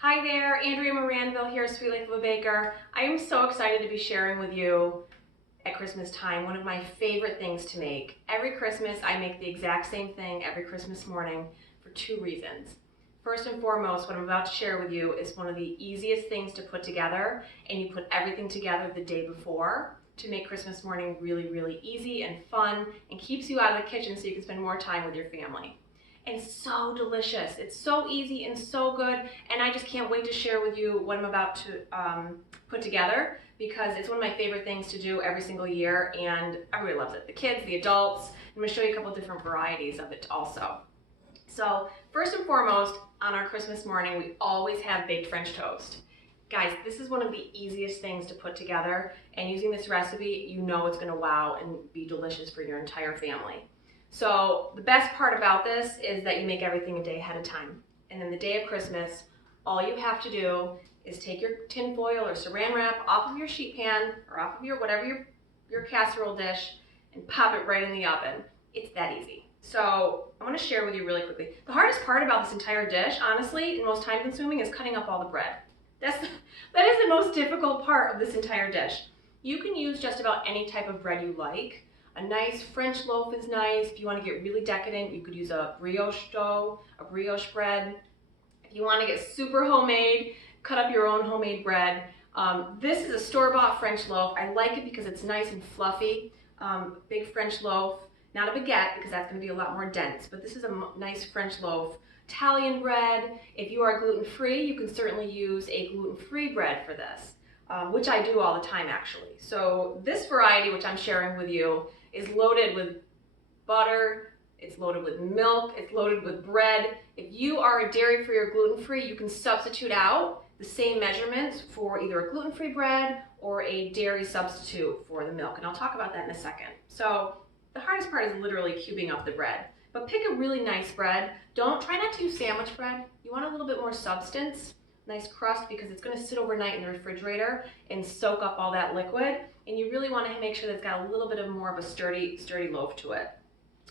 Hi there, Andrea Moranville here, Sweet Life of a Baker. I am so excited to be sharing with you at Christmas time one of my favorite things to make. Every Christmas I make the exact same thing every Christmas morning for two reasons. First and foremost, what I'm about to share with you is one of the easiest things to put together, and you put everything together the day before to make Christmas morning really, really easy and fun and keeps you out of the kitchen so you can spend more time with your family. And so delicious. It's so easy and so good, and I just can't wait to share with you what I'm about to put together because it's one of my favorite things to do every single year, and everybody loves it. The kids, the adults. I'm going to show you a couple different varieties of it also. So first and foremost, on our Christmas morning, we always have baked French toast. Guys, this is one of the easiest things to put together, and using this recipe, you know it's going to wow and be delicious for your entire family. So the best part about this is that you make everything a day ahead of time. And then the day of Christmas, all you have to do is take your tin foil or saran wrap off of your sheet pan or off of your whatever your casserole dish and pop it right in the oven. It's that easy. So I want to share with you really quickly. The hardest part about this entire dish, honestly, and most time consuming, is cutting up all the bread. That is the most difficult part of this entire dish. You can use just about any type of bread you like. A nice French loaf is nice. If you want to get really decadent, you could use a brioche dough, a brioche bread. If you want to get super homemade, cut up your own homemade bread. This is a store-bought French loaf. I like it because it's nice and fluffy. Big French loaf, not a baguette because that's going to be a lot more dense, but this is a nice French loaf. Italian bread. If you are gluten-free, you can certainly use a gluten-free bread for this, which I do all the time actually. So this variety, which I'm sharing with you, is loaded with butter, it's loaded with milk, it's loaded with bread. If you are a dairy-free or gluten-free, you can substitute out the same measurements for either a gluten-free bread or a dairy substitute for the milk, and I'll talk about that in a second. So the hardest part is literally cubing up the bread. But pick a really nice bread. Try not to use sandwich bread. You want a little bit more substance, nice crust, because it's going to sit overnight in the refrigerator and soak up all that liquid. And you really want to make sure that it's got a little bit of more of a sturdy loaf to it.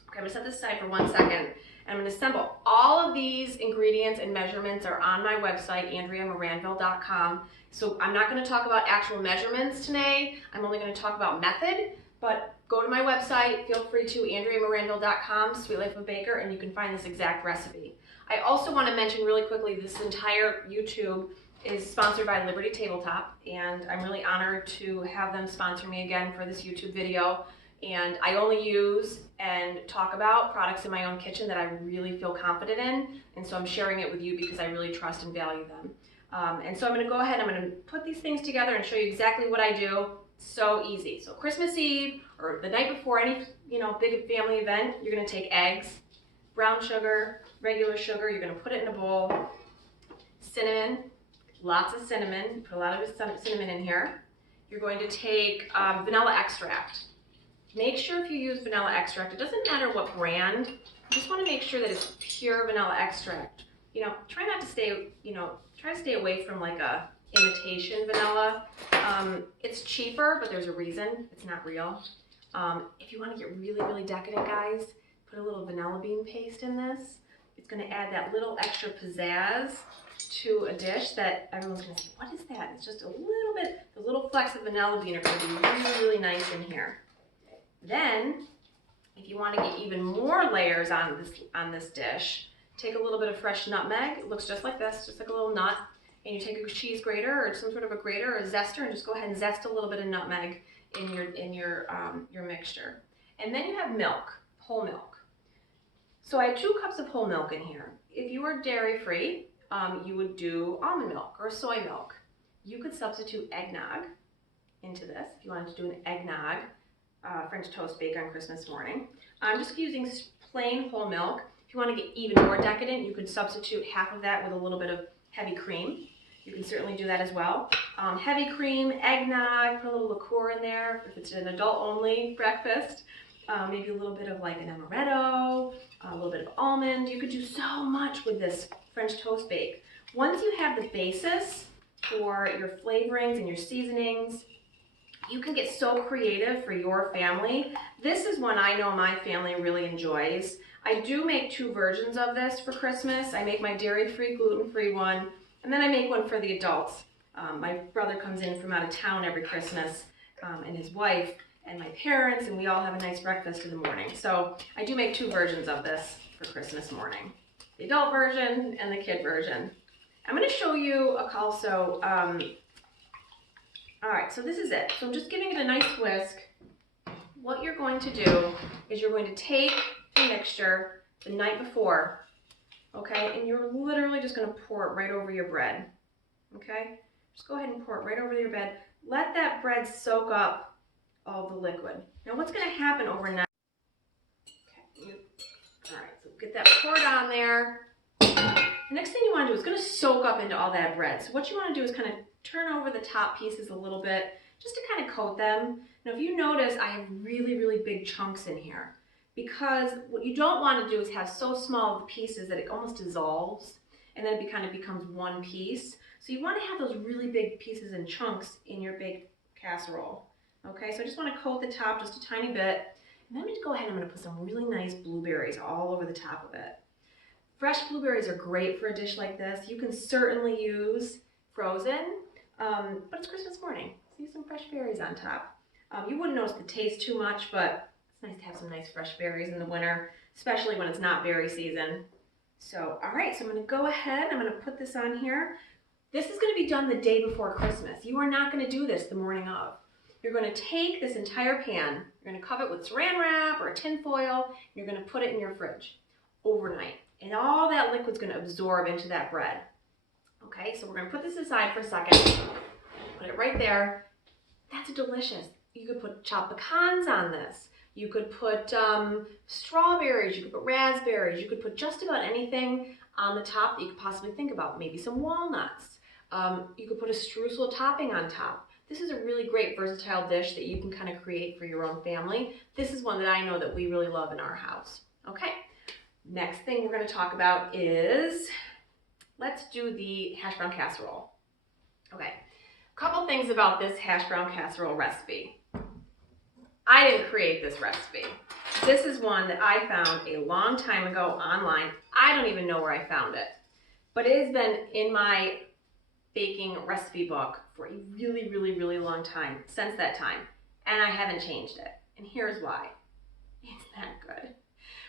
Okay, I'm going to set this aside for 1 second. And I'm going to assemble all of these ingredients and measurements are on my website, andreamoranville.com. So I'm not going to talk about actual measurements today. I'm only going to talk about method. But go to my website, feel free to andreamoranville.com, Sweet Life of a Baker, and you can find this exact recipe. I also want to mention really quickly, this entire YouTube is sponsored by Liberty Tabletop, and I'm really honored to have them sponsor me again for this YouTube video. And I only use and talk about products in my own kitchen that I really feel confident in, and so I'm sharing it with you because I really trust and value them. And so I'm going to go ahead, I'm going to put these things together and show you exactly what I do. So easy. So Christmas Eve or the night before any big family event, you're going to take eggs, brown sugar, regular sugar, you're going to put it in a bowl, cinnamon, lots of cinnamon, put a lot of cinnamon in here. You're going to take vanilla extract. Make sure if you use vanilla extract, it doesn't matter what brand, you just want to make sure that it's pure vanilla extract. Try not to stay, try to stay away from like a imitation vanilla. It's cheaper, but there's a reason it's not real. If you want to get really, really decadent, guys, put a little vanilla bean paste in this. It's going to add that little extra pizzazz to a dish that everyone's going to say, what is that? It's just a little bit, the little flecks of vanilla bean are going to be really, really nice in here. Then, if you want to get even more layers on this dish, take a little bit of fresh nutmeg. It looks just like this, just like a little nut. And you take a cheese grater or some sort of a grater or a zester and just go ahead and zest a little bit of nutmeg in your mixture. And then you have milk, whole milk. So I have 2 cups of whole milk in here. If you were dairy-free, you would do almond milk or soy milk. You could substitute eggnog into this if you wanted to do an eggnog French toast bake on Christmas morning. I'm just using plain whole milk. If you want to get even more decadent, you could substitute half of that with a little bit of heavy cream. You can certainly do that as well. Heavy cream, eggnog, put a little liqueur in there if it's an adult-only breakfast. Maybe a little bit of like an amaretto, a little bit of almond. You could do so much with this French toast bake. Once you have the basis for your flavorings and your seasonings, you can get so creative for your family. This is one I know my family really enjoys. I do make 2 versions of this for Christmas. I make my dairy-free, gluten-free one, And then I make one for the adults. My brother comes in from out of town every Christmas, and his wife and my parents, and we all have a nice breakfast in the morning. So I do make 2 versions of this for Christmas morning. The adult version and the kid version. I'm going to show you also, all right, so this is it. So I'm just giving it a nice whisk. What you're going to do is you're going to take the mixture the night before, okay, and you're literally just going to pour it right over your bread, okay? Just go ahead and pour it right over your bread. Let that bread soak up all the liquid. Now what's going to happen overnight? Okay. All right, so get that poured on there. The next thing you want to do is going to soak up into all that bread. So what you want to do is kind of turn over the top pieces a little bit just to kind of coat them. Now if you notice, I have really, really big chunks in here because what you don't want to do is have so small of pieces that it almost dissolves and then it kind of becomes one piece. So you want to have those really big pieces and chunks in your baked casserole. Okay, so I just want to coat the top just a tiny bit. And then I'm going to go ahead and I'm going to put some really nice blueberries all over the top of it. Fresh blueberries are great for a dish like this. You can certainly use frozen, but it's Christmas morning, so use some fresh berries on top. You wouldn't notice the taste too much, but it's nice to have some nice fresh berries in the winter, especially when it's not berry season. So, all right, so I'm going to go ahead, I'm going to put this on here. This is going to be done the day before Christmas. You are not going to do this the morning of. You're going to take this entire pan, you're going to cover it with saran wrap or a tin foil, and you're going to put it in your fridge overnight. And all that liquid's going to absorb into that bread. Okay, so we're going to put this aside for a second. Put it right there. That's delicious. You could put chopped pecans on this. You could put strawberries. You could put raspberries. You could put just about anything on the top that you could possibly think about. Maybe some walnuts. You could put a streusel topping on top. This is a really great versatile dish that you can kind of create for your own family. This is one that I know that we really love in our house. Okay. Next thing we're going to talk about is, let's do the hash brown casserole. Okay, a couple things about this hash brown casserole recipe. I didn't create this recipe. This is one that I found a long time ago online. I don't even know where I found it, but it has been in my baking recipe book for a really, really, really long time, since that time, and I haven't changed it. And here's why. It's that good.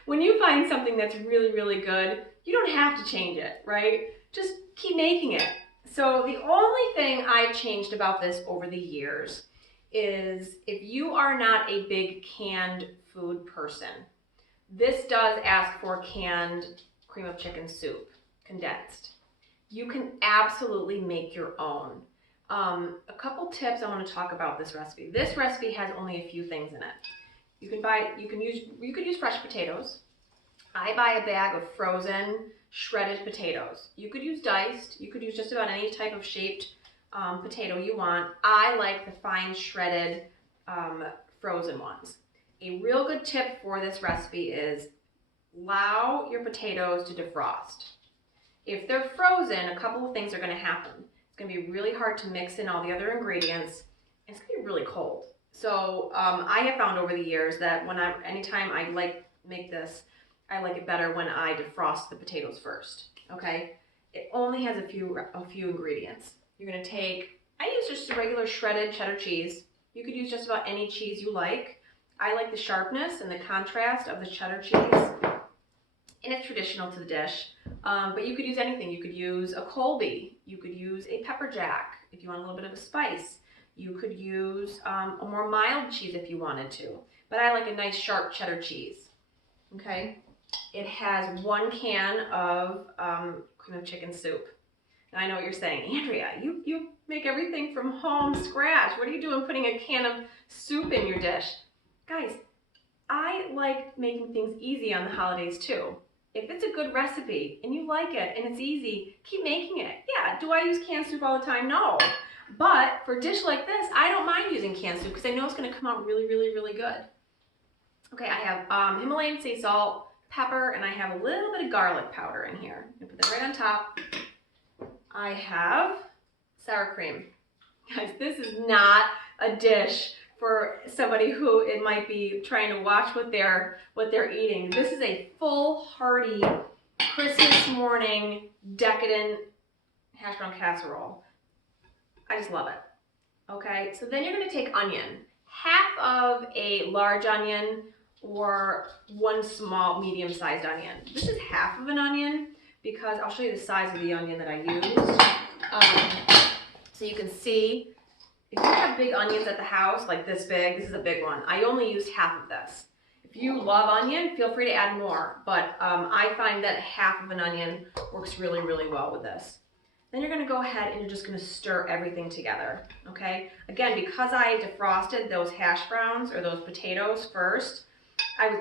When you find something that's really, really good, you don't have to change it, right? Just keep making it. So the only thing I've changed about this over the years is if you are not a big canned food person, this does ask for canned cream of chicken soup, condensed. You can absolutely make your own. A couple tips I want to talk about this recipe. This recipe has only a few things in it. You could use fresh potatoes. I buy a bag of frozen shredded potatoes. You could use diced. You could use just about any type of shaped potato you want. I like the fine shredded frozen ones. A real good tip for this recipe is allow your potatoes to defrost. If they're frozen, a couple of things are going to happen. It's going to be really hard to mix in all the other ingredients, and it's going to be really cold. So I have found over the years that anytime I make this, I like it better when I defrost the potatoes first. Okay, it only has a few ingredients. You're gonna take. I use just a regular shredded cheddar cheese. You could use just about any cheese you like. I like the sharpness and the contrast of the cheddar cheese, and it's traditional to the dish. But you could use anything. You could use a Colby. You could use a pepper jack if you want a little bit of a spice. You could use a more mild cheese if you wanted to, but I like a nice sharp cheddar cheese. Okay, it has 1 can of cream of chicken soup. Now I know what you're saying, Andrea, you make everything from home scratch. What are you doing putting a can of soup in your dish? Guys, I like making things easy on the holidays too. If it's a good recipe and you like it and it's easy, keep making it. Yeah, do I use canned soup all the time? No. But for a dish like this, I don't mind using canned soup because I know it's going to come out really, really, really good. Okay, I have Himalayan sea salt, pepper, and I have a little bit of garlic powder in here. I'm going to put that right on top. I have sour cream. Guys, this is not a dish for somebody who it might be trying to watch what they're eating. This is a full, hearty, Christmas morning, decadent hash brown casserole. I just love it. Okay, so then you're gonna take onion. Half of a large onion or one small, medium-sized onion. This is half of an onion because I'll show you the size of the onion that I used. So you can see, if you have big onions at the house, like this big, this is a big one. I only used half of this. If you love onion, feel free to add more, but I find that half of an onion works really, really well with this. Then you're gonna go ahead and you're just gonna stir everything together, okay? Again, because I defrosted those hash browns or those potatoes first,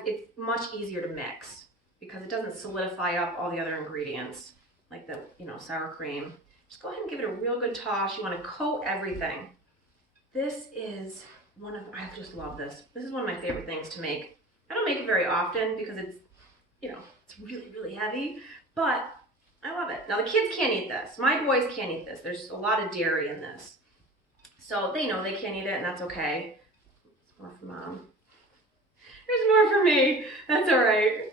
it's much easier to mix because it doesn't solidify up all the other ingredients, like the sour cream. Just go ahead and give it a real good toss. You wanna coat everything. This is I just love this. This is one of my favorite things to make. I don't make it very often because it's, it's really, really heavy, but I love it. Now the kids can't eat this. My boys can't eat this. There's a lot of dairy in this. So they know they can't eat it and that's okay. It's more for Mom. There's more for me. That's all right.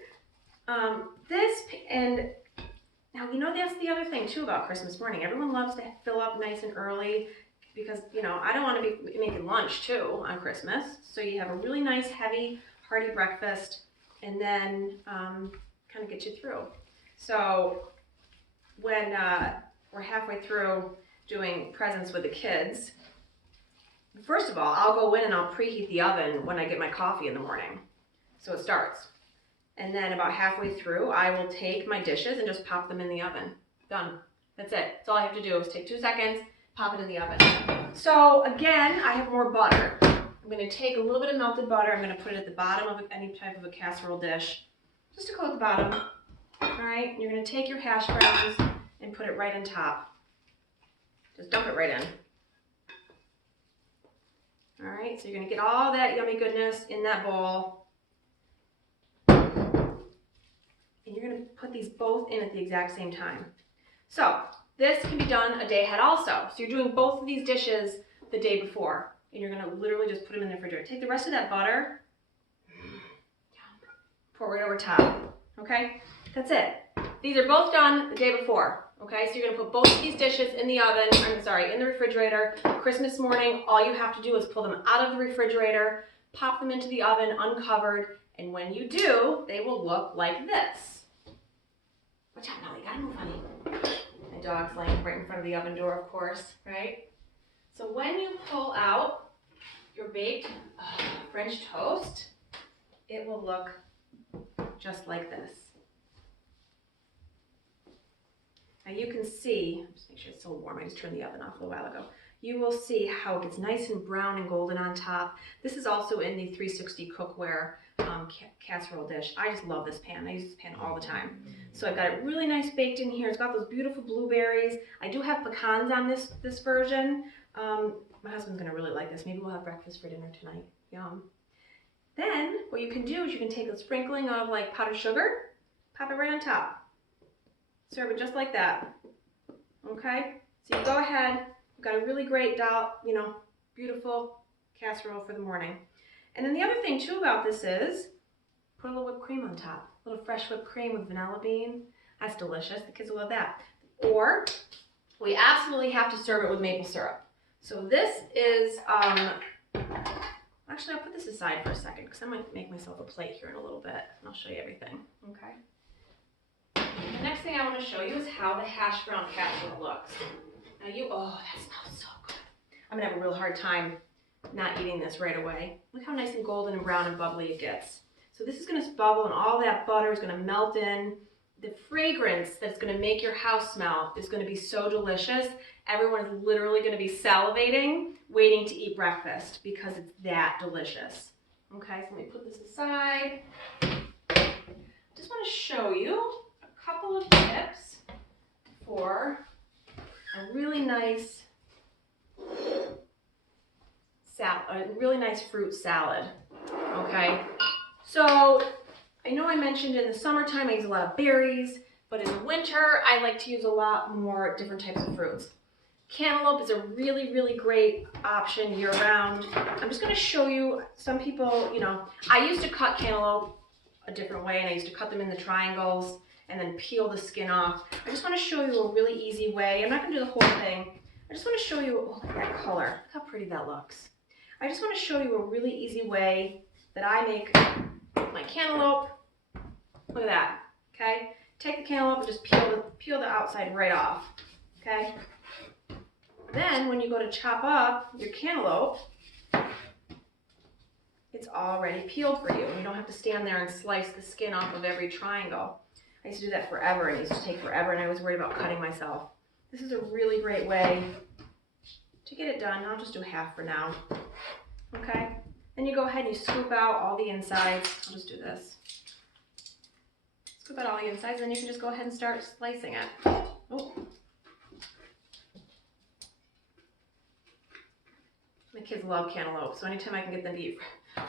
Now that's the other thing too about Christmas morning. Everyone loves to fill up nice and early because, I don't want to be making lunch too on Christmas. So you have a really nice, heavy, hearty breakfast and then kind of get you through. So when we're halfway through doing presents with the kids, first of all, I'll go in and I'll preheat the oven when I get my coffee in the morning. So it starts. And then about halfway through, I will take my dishes and just pop them in the oven. Done. That's it. That's all I have to do is take 2 seconds, pop it in the oven. So again, I have more butter. I'm going to take a little bit of melted butter. I'm going to put it at the bottom of any type of a casserole dish, just to coat the bottom. All right, and you're going to take your hash browns and put it right on top. Just dump it right in. All right, so you're going to get all that yummy goodness in that bowl. And you're going to put these both in at the exact same time. So this can be done a day ahead also. So you're doing both of these dishes the day before. And you're going to literally just put them in the refrigerator. Take the rest of that butter, pour right over top. Okay? That's it. These are both done the day before. Okay? So you're going to put both of these dishes in the in the refrigerator. Christmas morning, all you have to do is pull them out of the refrigerator, pop them into the oven uncovered, and when you do, they will look like this. Watch out, Molly. Gotta move, honey. My dog's laying right in front of the oven door, of course, right? So when you pull out your baked French toast, it will look just like this. Now you can see, just make sure it's still warm, I just turned the oven off a while ago. You will see how it gets nice and brown and golden on top. This is also in the 360 cookware casserole dish. I just love this pan. I use this pan all the time. So I've got it really nice baked in here. It's got those beautiful blueberries. I do have pecans on this version. My husband's gonna really like this. Maybe we'll have breakfast for dinner tonight. Yum. Then what you can do is you can take a sprinkling of like powdered sugar, pop it right on top. Serve it just like that. Okay? So you go ahead, you've got a really great, beautiful casserole for the morning. And then the other thing too about this is, put a little whipped cream on top. A little fresh whipped cream with vanilla bean. That's delicious. The kids will love that. Or, we absolutely have to serve it with maple syrup. So this is, actually I'll put this aside for a second because I might make myself a plate here in a little bit and I'll show you everything. Okay? The next thing I want to show you is how the hash brown casserole looks. Now that smells so good. I'm gonna have a real hard time not eating this right away. Look how nice and golden and brown and bubbly it gets. So this is gonna bubble and all that butter is gonna melt in. The fragrance that's gonna make your house smell is gonna be so delicious. Everyone is literally gonna be salivating, waiting to eat breakfast because it's that delicious. Okay, so let me put this aside. Just wanna show you a couple of tips for a really nice fruit salad. Okay, so I know I mentioned in the summertime I use a lot of berries, but in the winter I like to use a lot more different types of fruits. Cantaloupe is a really, really great option year-round. I'm just going to show you, some people, I used to cut cantaloupe a different way, and I used to cut them in the triangles, and then peel the skin off. I just want to show you a really easy way. I'm not going to do the whole thing. I just want to show you, oh, look at that color. Look how pretty that looks. I just want to show you a really easy way that I make my cantaloupe. Look at that, okay? Take the cantaloupe and just peel the outside right off, okay? Then when you go to chop up your cantaloupe, it's already peeled for you. You don't have to stand there and slice the skin off of every triangle. I used to do that forever, and it used to take forever, and I was worried about cutting myself. This is a really great way to get it done. I'll just do half for now, okay? Then you go ahead and you scoop out all the insides. I'll just do this. Scoop out all the insides, and then you can just go ahead and start slicing it. Oh. My kids love cantaloupe, so anytime I can get them to eat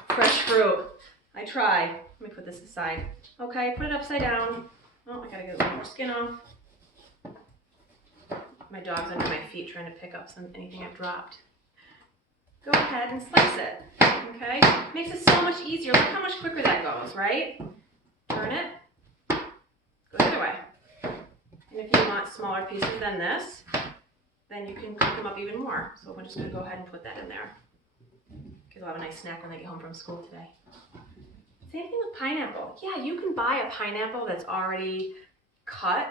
fresh fruit, I try. Let me put this aside. Okay, put it upside down. Oh, I gotta get a little more skin off. My dog's under my feet trying to pick up anything I've dropped. Go ahead and slice it, okay? Makes it so much easier. Look how much quicker that goes, right? Turn it, go the other way. And if you want smaller pieces than this, then you can cook them up even more. So I'm just gonna go ahead and put that in there. Kids will have a nice snack when they get home from school today. Same thing with pineapple. Yeah, you can buy a pineapple that's already cut,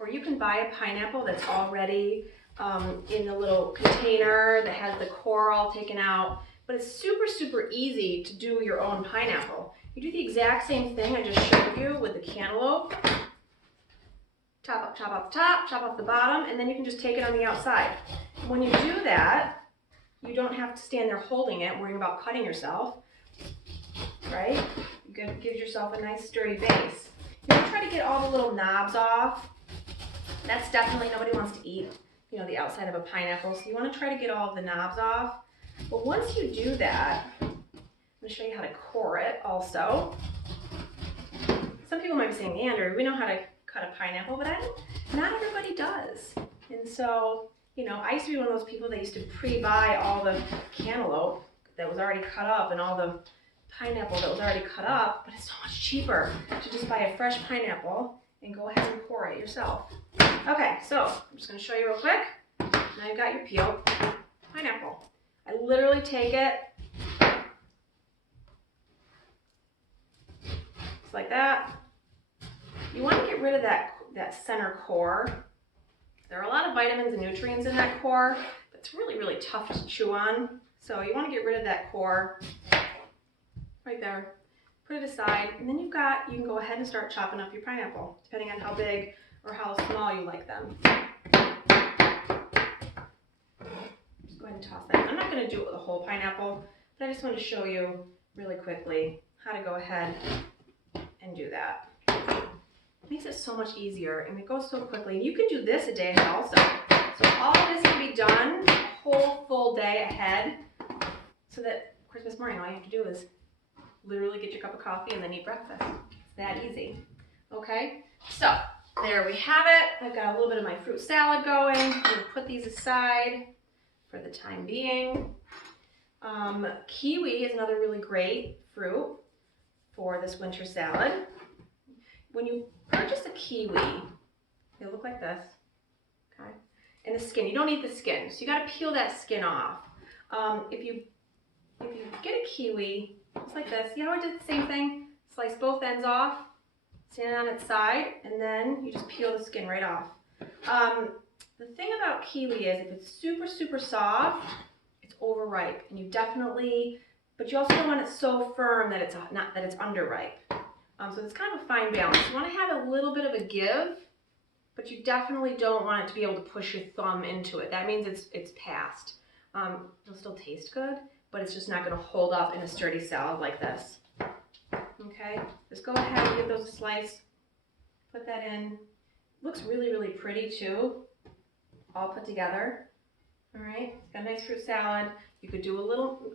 or you can buy a pineapple that's already in the little container that has the core all taken out. But it's super, super easy to do your own pineapple. You do the exact same thing I just showed you with the cantaloupe. Chop off the top, chop off the bottom, and then you can just take it on the outside. When you do that, you don't have to stand there holding it, worrying about cutting yourself, right? It gives yourself a nice sturdy base. You want to try to get all the little knobs off. That's definitely, nobody wants to eat, you know, the outside of a pineapple, so you want to try to get all of the knobs off. But once you do that, I'm going to show you how to core it also. Some people might be saying, Andrew, we know how to cut a pineapple, but not everybody does. And so, you know, I used to be one of those people that used to pre-buy all the cantaloupe that was already cut up and all the pineapple that was already cut up, but it's so much cheaper to just buy a fresh pineapple and go ahead and core it yourself. Okay, so I'm just going to show you real quick. Now you've got your peeled pineapple. I literally take it just like that. You want to get rid of that center core. There are a lot of vitamins and nutrients in that core, but it's really, really tough to chew on. So you want to get rid of that core right there. Put it aside, and then you can go ahead and start chopping up your pineapple, depending on how big or how small you like them. Just go ahead and toss that. I'm not going to do it with a whole pineapple, but I just want to show you really quickly how to go ahead and do that. It makes it so much easier, and it goes so quickly. And you can do this a day ahead also. So all of this can be done a whole full day ahead, so that Christmas morning all you have to do is literally get your cup of coffee and then eat breakfast. It's that easy. Okay, so there we have it. I've got a little bit of my fruit salad going. I'm going to put these aside for the time being. Kiwi is another really great fruit for this winter salad. When you purchase a kiwi, they look like this, okay? And the skin, you don't need the skin, so you got to peel that skin off. If you get a kiwi, it's like this. You know, I did the same thing. Slice both ends off, stand it on its side, and then you just peel the skin right off. The thing about kiwi is if it's super, super soft, it's overripe, and you definitely, but you also don't want it so firm that it's not that it's underripe. So it's kind of a fine balance. You want to have a little bit of a give, but you definitely don't want it to be able to push your thumb into it. That means it's past. It'll still taste good, but it's just not going to hold up in a sturdy salad like this. Okay, just go ahead and give those a slice. Put that in. Looks really, really pretty too, all put together. All right, it's got a nice fruit salad. You could do a little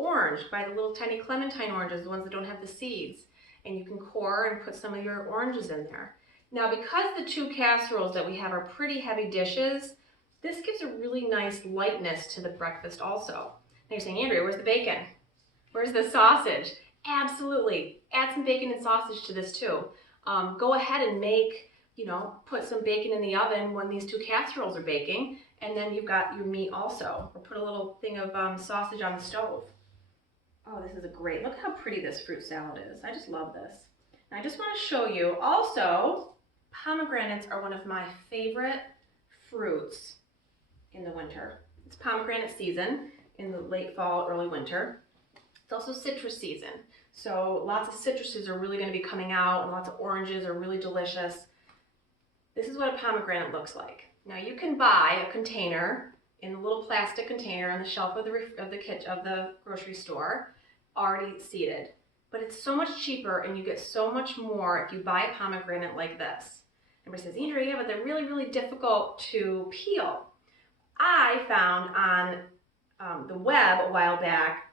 orange, buy the little tiny clementine oranges, the ones that don't have the seeds. And you can core and put some of your oranges in there. Now, because the two casseroles that we have are pretty heavy dishes, this gives a really nice lightness to the breakfast also. Now you're saying, Andrea, where's the bacon? Where's the sausage? Absolutely. Add some bacon and sausage to this too. go ahead and make, put some bacon in the oven when these 2 casseroles are baking, and then you've got your meat also. Or put a little thing of sausage on the stove. Oh, this is a great, look how pretty this fruit salad is. I just love this. And I just want to show you, also, pomegranates are one of my favorite fruits in the winter. It's pomegranate season in the late fall, early winter. It's also citrus season. So lots of citruses are really going to be coming out, and lots of oranges are really delicious. This is what a pomegranate looks like. Now you can buy a container in a little plastic container on the shelf of the grocery store, already seeded. But it's so much cheaper, and you get so much more if you buy a pomegranate like this. Everybody says, Andrea, yeah, but they're really, really difficult to peel. I found on the web a while back,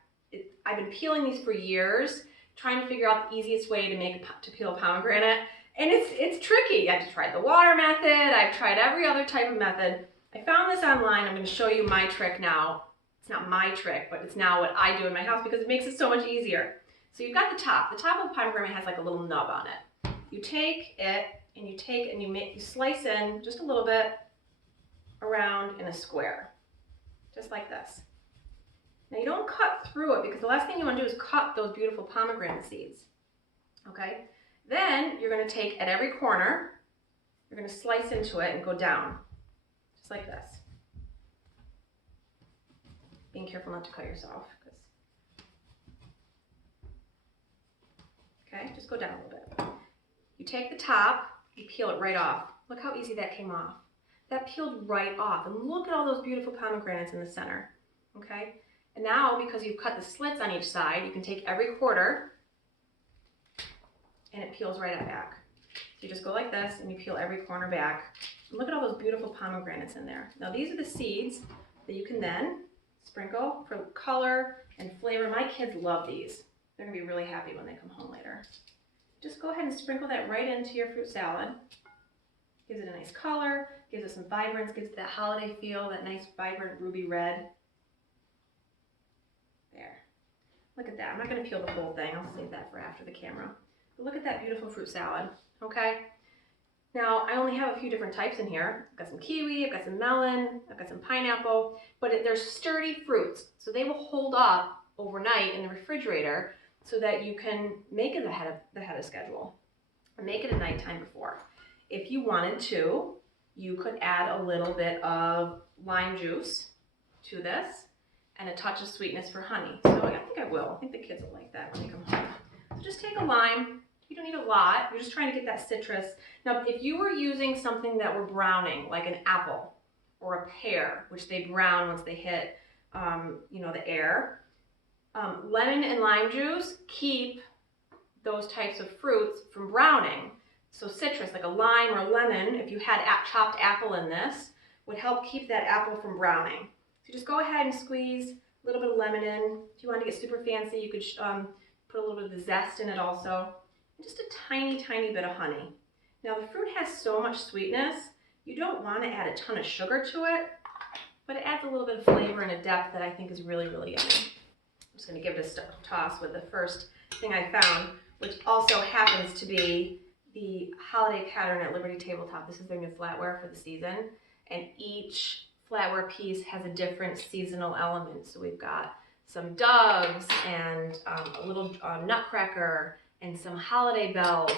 I've been peeling these for years, trying to figure out the easiest way to peel a pomegranate, and it's tricky. I've tried the water method, I've tried every other type of method. I found this online. I'm going to show you my trick now. It's not my trick, but it's now what I do in my house because it makes it so much easier. So you've got the top. The top of the pomegranate has like a little nub on it. You take it and you slice in just a little bit around in a square, just like this. Now you don't cut through it because the last thing you want to do is cut those beautiful pomegranate seeds. Okay? Then you're going to take at every corner, you're going to slice into it and go down, just like this. Being careful not to cut yourself. Okay, just go down a little bit. You take the top, you peel it right off. Look how easy that came off. That peeled right off. And look at all those beautiful pomegranates in the center. Okay? And now, because you've cut the slits on each side, you can take every quarter and it peels right back. So you just go like this and you peel every corner back. And look at all those beautiful pomegranates in there. Now these are the seeds that you can then sprinkle for color and flavor. My kids love these. They're going to be really happy when they come home later. Just go ahead and sprinkle that right into your fruit salad. Gives it a nice color, gives it some vibrance, gives it that holiday feel, that nice vibrant ruby red. There. Look at that. I'm not going to peel the whole thing. I'll save that for after the camera. But look at that beautiful fruit salad. Okay? Now, I only have a few different types in here. I've got some kiwi, I've got some melon, I've got some pineapple, but they're sturdy fruits, so they will hold up overnight in the refrigerator so that you can make it ahead of schedule. Make it at nighttime before. If you wanted to, you could add a little bit of lime juice to this and a touch of sweetness for honey. So I think I will. I think the kids will like that when they come home. So just take a lime. You don't need a lot. You're just trying to get that citrus. Now, if you were using something that were browning, like an apple or a pear, which they brown once they hit, the air, lemon and lime juice keep those types of fruits from browning. So citrus, like a lime or a lemon, if you had chopped apple in this, would help keep that apple from browning. So just go ahead and squeeze a little bit of lemon in. If you want to get super fancy, you could put a little bit of the zest in it also. And just a tiny, tiny bit of honey. Now the fruit has so much sweetness, you don't want to add a ton of sugar to it, but it adds a little bit of flavor and a depth that I think is really, really yummy. I'm just going to give it a toss with the first thing I found, which also happens to be the holiday pattern at Liberty Tabletop. This is their new flatware for the season, and each flatware piece has a different seasonal element. So we've got some doves and a little nutcracker and some holiday bells.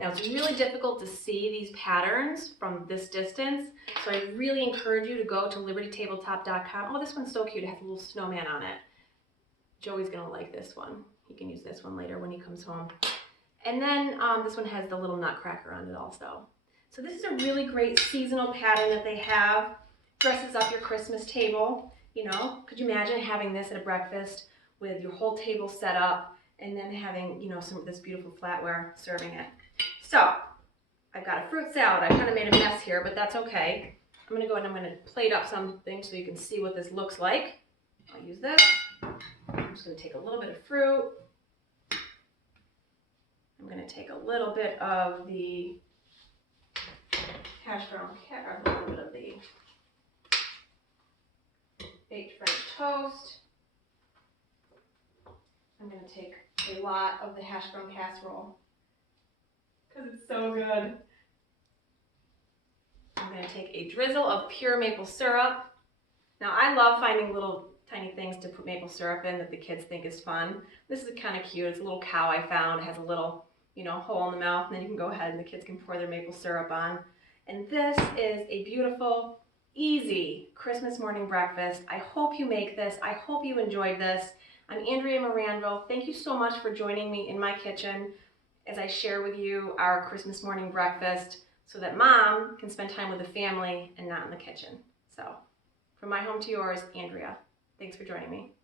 Now it's really difficult to see these patterns from this distance, so I really encourage you to go to libertytabletop.com. Oh, this one's so cute. It has a little snowman on it. Joey's gonna like this one. He can use this one later when he comes home. And then this one has the little nutcracker on it also. So this is a really great seasonal pattern that they have. Dresses up your Christmas table. You know, could you imagine having this at a breakfast with your whole table set up and then having, some of this beautiful flatware serving it. So I've got a fruit salad. I kind of made a mess here, but that's okay. I'm gonna go and I'm gonna plate up something so you can see what this looks like. I'll use this. I'm just gonna take a little bit of fruit. I'm going to take a little bit of the hash brown, a little bit of the baked French toast. I'm going to take a lot of the hash brown casserole because it's so good. I'm going to take a drizzle of pure maple syrup. Now I love finding little tiny things to put maple syrup in that the kids think is fun. This is kind of cute. It's a little cow I found. It has a little, hole in the mouth, and then you can go ahead and the kids can pour their maple syrup on. And this is a beautiful, easy Christmas morning breakfast. I hope you make this. I hope you enjoyed this. I'm Andrea Moranville. Thank you so much for joining me in my kitchen as I share with you our Christmas morning breakfast so that Mom can spend time with the family and not in the kitchen. So, from my home to yours, Andrea. Thanks for joining me.